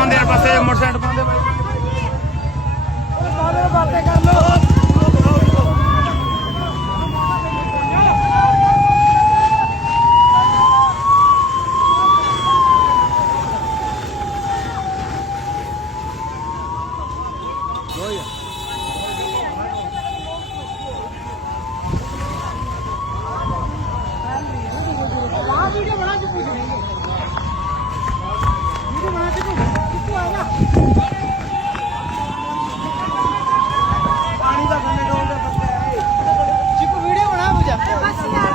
ਪਾਉਂਦੇ ਆ ਪਾਸੇ ਮੋਟਰਸਾਈਕਲ ਪਾਉਂਦੇ ਬਾਈ ਬਾतें कर लो। वीडियो बना के पूछेंगे वीडियो बना के किसको आएगा पानी का खाने का ऑर्डर करते हैं चिकू वीडियो बना मुझे बस यार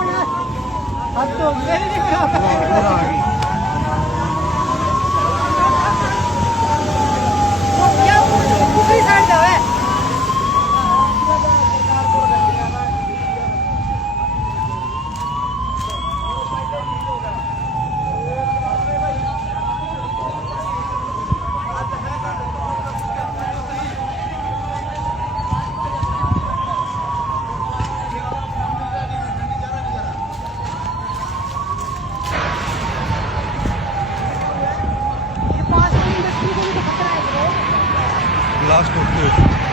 बना अब तो मेरे नहीं बना वो क्या दूसरी साइड जाओ है लास्ट